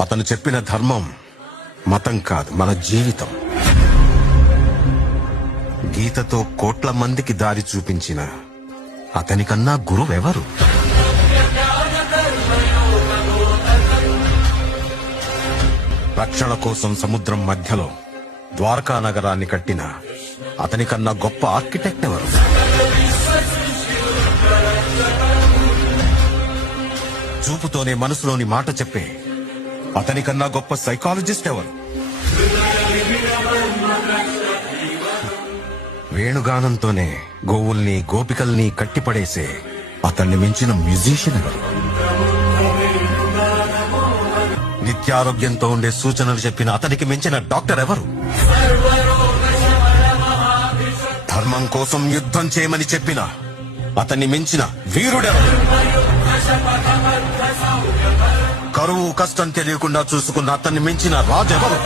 అతను చెప్పిన ధర్మం మతం కాదు, మన జీవితం. గీతతో కోట్ల మందికి దారి చూపించిన అతనికన్నా గురువెవరు? రక్షణ కోసం సముద్రం మధ్యలో ద్వారకా నగరాన్ని కట్టిన అతనికన్నా గొప్ప ఆర్కిటెక్ట్ ఎవరు? చూపుతోనే మనసులోని మాట చెప్పే అతనికన్నా గొప్ప సైకాలజిస్ట్ ఎవరు? వేణుగానంతోనే గోవుల్ని గోపికల్ని కట్టిపడేసే అతన్ని మించిన మ్యూజిషియన్ ఎవరు? నిత్యారోగ్యంతో ఉండే సూచనలు చెప్పిన అతనికి మించిన డాక్టర్ ఎవరు? ధర్మం కోసం యుద్ధం చేయమని చెప్పిన అతన్ని మించిన వీరుడెవరు? కరువు కష్టం తెలియకుండా చూసుకున్న అతన్ని మించిన రాజెవరు?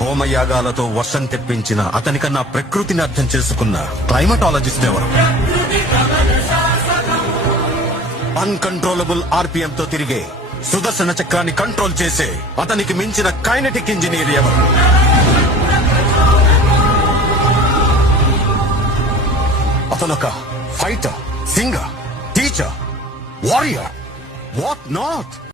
హోమయాగాలతో వర్షం తెప్పించిన అతనికన్నా ప్రకృతిని అర్థం చేసుకున్న క్లైమటాలజిస్ట్ ఎవరు? అన్కంట్రోలబుల్ ఆర్పిఎం తో తిరిగే సుదర్శన చక్రాన్ని కంట్రోల్ చేసే అతనికి మించిన కైనెటిక్ ఇంజనీర్ ఎవరు? అతనొక fighter, singer, teacher, warrior, what not?